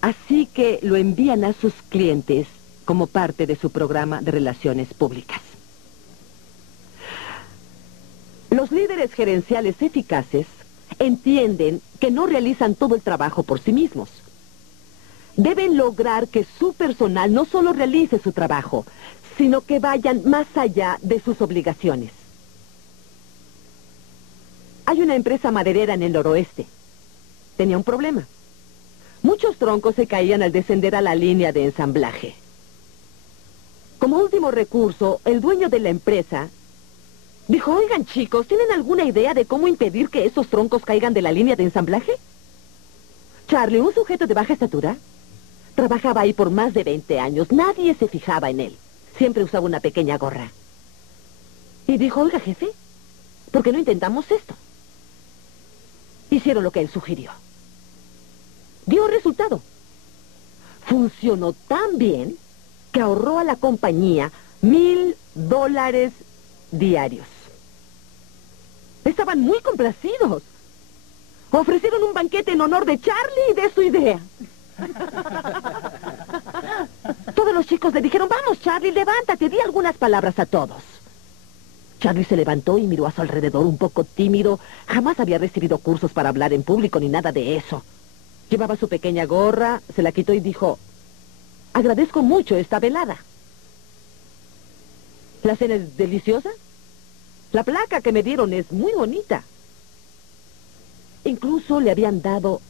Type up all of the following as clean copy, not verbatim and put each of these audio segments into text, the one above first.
Así que lo envían a sus clientes como parte de su programa de relaciones públicas. Los líderes gerenciales eficaces entienden que no realizan todo el trabajo por sí mismos. Deben lograr que su personal no solo realice su trabajo, sino que vayan más allá de sus obligaciones. Hay una empresa maderera en el noroeste. Tenía un problema. Muchos troncos se caían al descender a la línea de ensamblaje. Como último recurso, el dueño de la empresa dijo: oigan, chicos, ¿tienen alguna idea de cómo impedir que esos troncos caigan de la línea de ensamblaje? Charlie, un sujeto de baja estatura, trabajaba ahí por más de 20 años. Nadie se fijaba en él. Siempre usaba una pequeña gorra. Y dijo: oiga, jefe, ¿por qué no intentamos esto? Hicieron lo que él sugirió. Dio resultado. Funcionó tan bien que ahorró a la compañía $1,000 diarios. Estaban muy complacidos. Ofrecieron un banquete en honor de Charlie y de su idea. Todos los chicos le dijeron: vamos, Charlie, levántate, di algunas palabras a todos. Charlie se levantó y miró a su alrededor un poco tímido. Jamás había recibido cursos para hablar en público ni nada de eso. Llevaba su pequeña gorra, se la quitó y dijo: agradezco mucho esta velada. ¿La cena es deliciosa? La placa que me dieron es muy bonita. Incluso le habían dado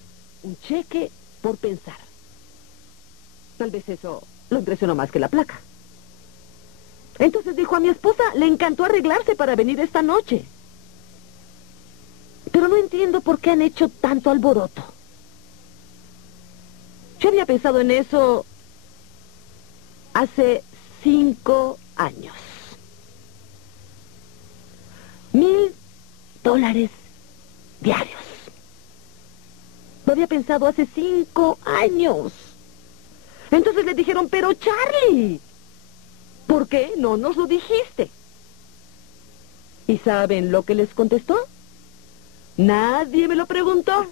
un cheque por pensar. Tal vez eso lo impresionó más que la placa. Entonces dijo: a mi esposa le encantó arreglarse para venir esta noche. Pero no entiendo por qué han hecho tanto alboroto. Yo había pensado en eso hace 5 años. $1,000 diarios. Lo había pensado hace 5 años. Entonces le dijeron: pero Charlie, ¿por qué no nos lo dijiste? ¿Y saben lo que les contestó? Nadie me lo preguntó.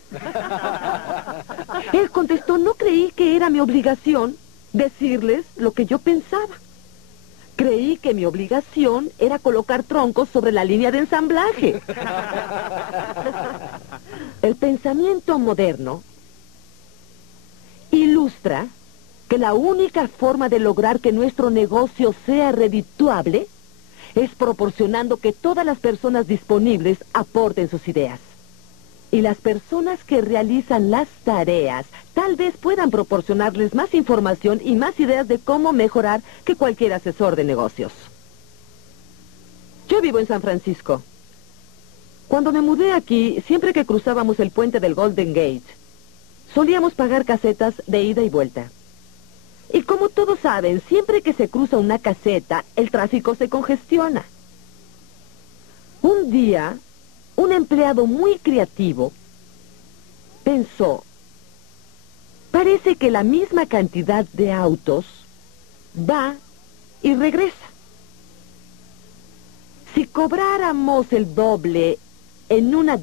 Él contestó: no creí que era mi obligación decirles lo que yo pensaba. Creí que mi obligación era colocar troncos sobre la línea de ensamblaje. El pensamiento moderno ilustra que la única forma de lograr que nuestro negocio sea redituable es proporcionando que todas las personas disponibles aporten sus ideas. Y las personas que realizan las tareas tal vez puedan proporcionarles más información y más ideas de cómo mejorar que cualquier asesor de negocios. Yo vivo en San Francisco. Cuando me mudé aquí, siempre que cruzábamos el puente del Golden Gate, solíamos pagar casetas de ida y vuelta. Y como todos saben, siempre que se cruza una caseta, el tráfico se congestiona. Un día, un empleado muy creativo pensó: parece que la misma cantidad de autos va y regresa. Si cobráramos el doble en una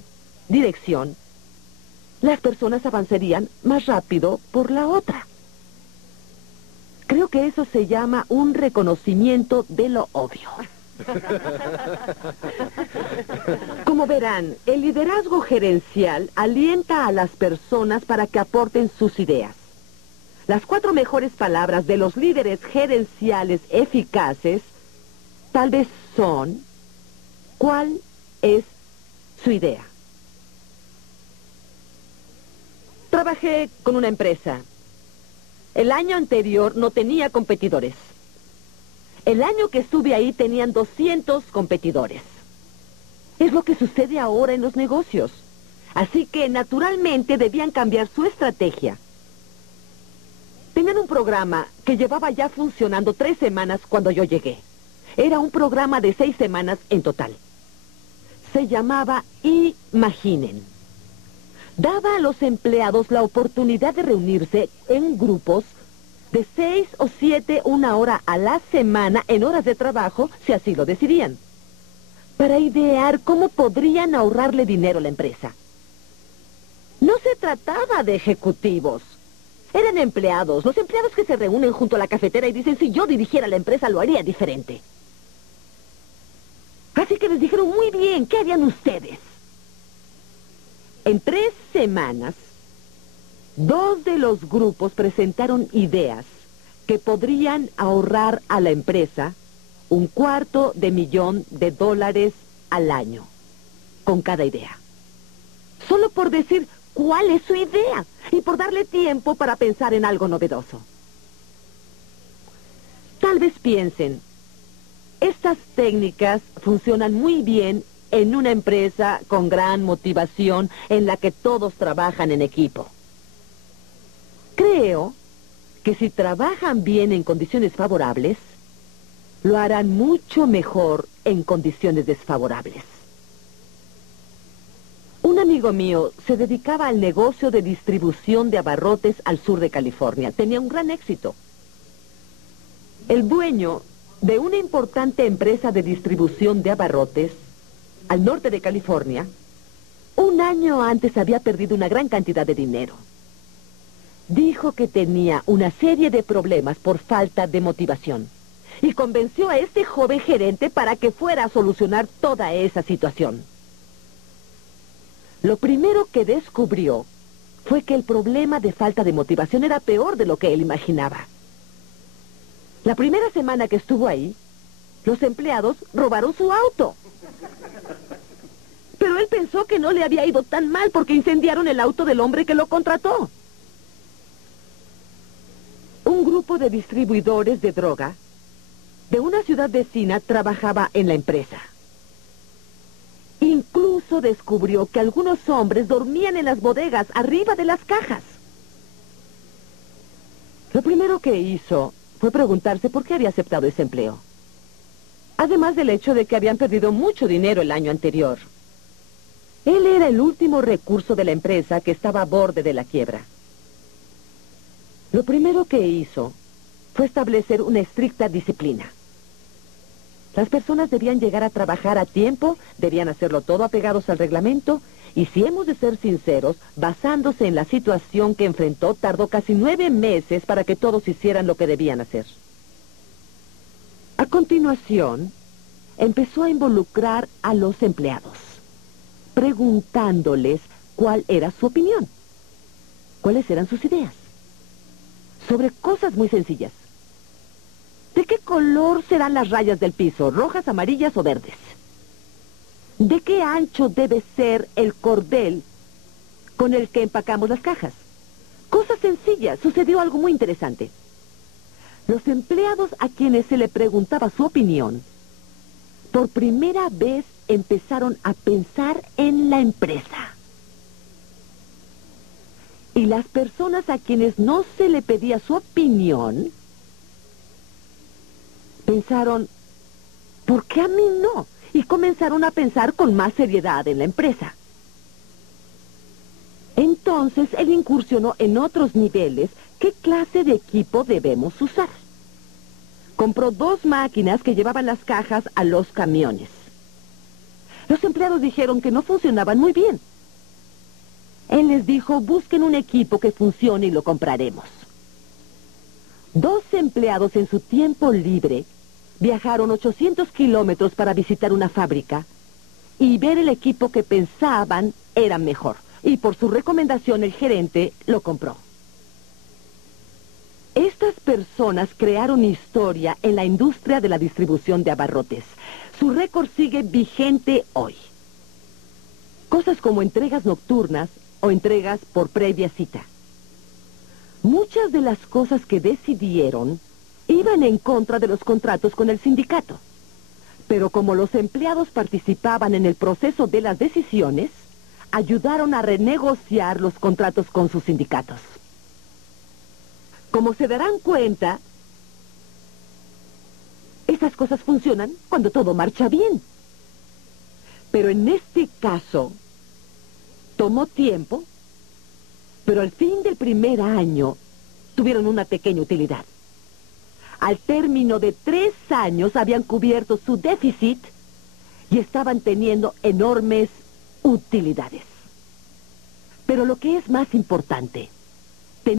dirección, las personas avanzarían más rápido por la otra. Creo que eso se llama un reconocimiento de lo obvio. Como verán, el liderazgo gerencial alienta a las personas para que aporten sus ideas. Las 4 mejores palabras de los líderes gerenciales eficaces tal vez son: ¿cuál es su idea? Trabajé con una empresa. El año anterior no tenía competidores. El año que estuve ahí tenían 200 competidores. Es lo que sucede ahora en los negocios. Así que naturalmente debían cambiar su estrategia. Tenían un programa que llevaba ya funcionando 3 semanas cuando yo llegué. Era un programa de 6 semanas en total. Se llamaba Imaginen. Daba a los empleados la oportunidad de reunirse en grupos de 6 o 7, 1 hora a la semana en horas de trabajo, si así lo decidían, para idear cómo podrían ahorrarle dinero a la empresa. No se trataba de ejecutivos. Eran empleados, los empleados que se reúnen junto a la cafetera y dicen, si yo dirigiera la empresa lo haría diferente. Así que les dijeron, muy bien, ¿qué harían ustedes? En 3 semanas, 2 de los grupos presentaron ideas que podrían ahorrar a la empresa $250,000 al año con cada idea. Solo por decir cuál es su idea y por darle tiempo para pensar en algo novedoso. Tal vez piensen, estas técnicas funcionan muy bien en una empresa con gran motivación en la que todos trabajan en equipo. Creo que si trabajan bien en condiciones favorables, lo harán mucho mejor en condiciones desfavorables. Un amigo mío se dedicaba al negocio de distribución de abarrotes al sur de California. Tenía un gran éxito. El dueño de una importante empresa de distribución de abarrotes al norte de California, un año antes había perdido una gran cantidad de dinero. Dijo que tenía una serie de problemas por falta de motivación y convenció a este joven gerente para que fuera a solucionar toda esa situación. Lo primero que descubrió fue que el problema de falta de motivación era peor de lo que él imaginaba. La primera semana que estuvo ahí, los empleados robaron su auto. Pero él pensó que no le había ido tan mal porque incendiaron el auto del hombre que lo contrató. Un grupo de distribuidores de droga de una ciudad vecina trabajaba en la empresa. Incluso descubrió que algunos hombres dormían en las bodegas arriba de las cajas. Lo primero que hizo fue preguntarse por qué había aceptado ese empleo. Además del hecho de que habían perdido mucho dinero el año anterior. Él era el último recurso de la empresa que estaba a borde de la quiebra. Lo primero que hizo fue establecer una estricta disciplina. Las personas debían llegar a trabajar a tiempo, debían hacerlo todo apegados al reglamento, y si hemos de ser sinceros, basándose en la situación que enfrentó, tardó casi 9 meses para que todos hicieran lo que debían hacer. A continuación, empezó a involucrar a los empleados, preguntándoles cuál era su opinión, cuáles eran sus ideas, sobre cosas muy sencillas. ¿De qué color serán las rayas del piso? ¿Rojas, amarillas o verdes? ¿De qué ancho debe ser el cordel con el que empacamos las cajas? Cosas sencillas. Sucedió algo muy interesante. Los empleados a quienes se le preguntaba su opinión, por primera vez empezaron a pensar en la empresa. Y las personas a quienes no se le pedía su opinión, pensaron, ¿por qué a mí no? Y comenzaron a pensar con más seriedad en la empresa. Entonces él incursionó en otros niveles. ¿Qué clase de equipo debemos usar? Compró 2 máquinas que llevaban las cajas a los camiones. Los empleados dijeron que no funcionaban muy bien. Él les dijo, busquen un equipo que funcione y lo compraremos. 2 empleados en su tiempo libre viajaron 800 kilómetros para visitar una fábrica y ver el equipo que pensaban era mejor. Y por su recomendación el gerente lo compró. Estas personas crearon historia en la industria de la distribución de abarrotes. Su récord sigue vigente hoy. Cosas como entregas nocturnas o entregas por previa cita. Muchas de las cosas que decidieron iban en contra de los contratos con el sindicato. Pero como los empleados participaban en el proceso de las decisiones, ayudaron a renegociar los contratos con sus sindicatos. Como se darán cuenta, esas cosas funcionan cuando todo marcha bien. Pero en este caso, tomó tiempo, pero al fin del primer año tuvieron una pequeña utilidad. Al término de 3 años habían cubierto su déficit y estaban teniendo enormes utilidades. Pero lo que es más importante,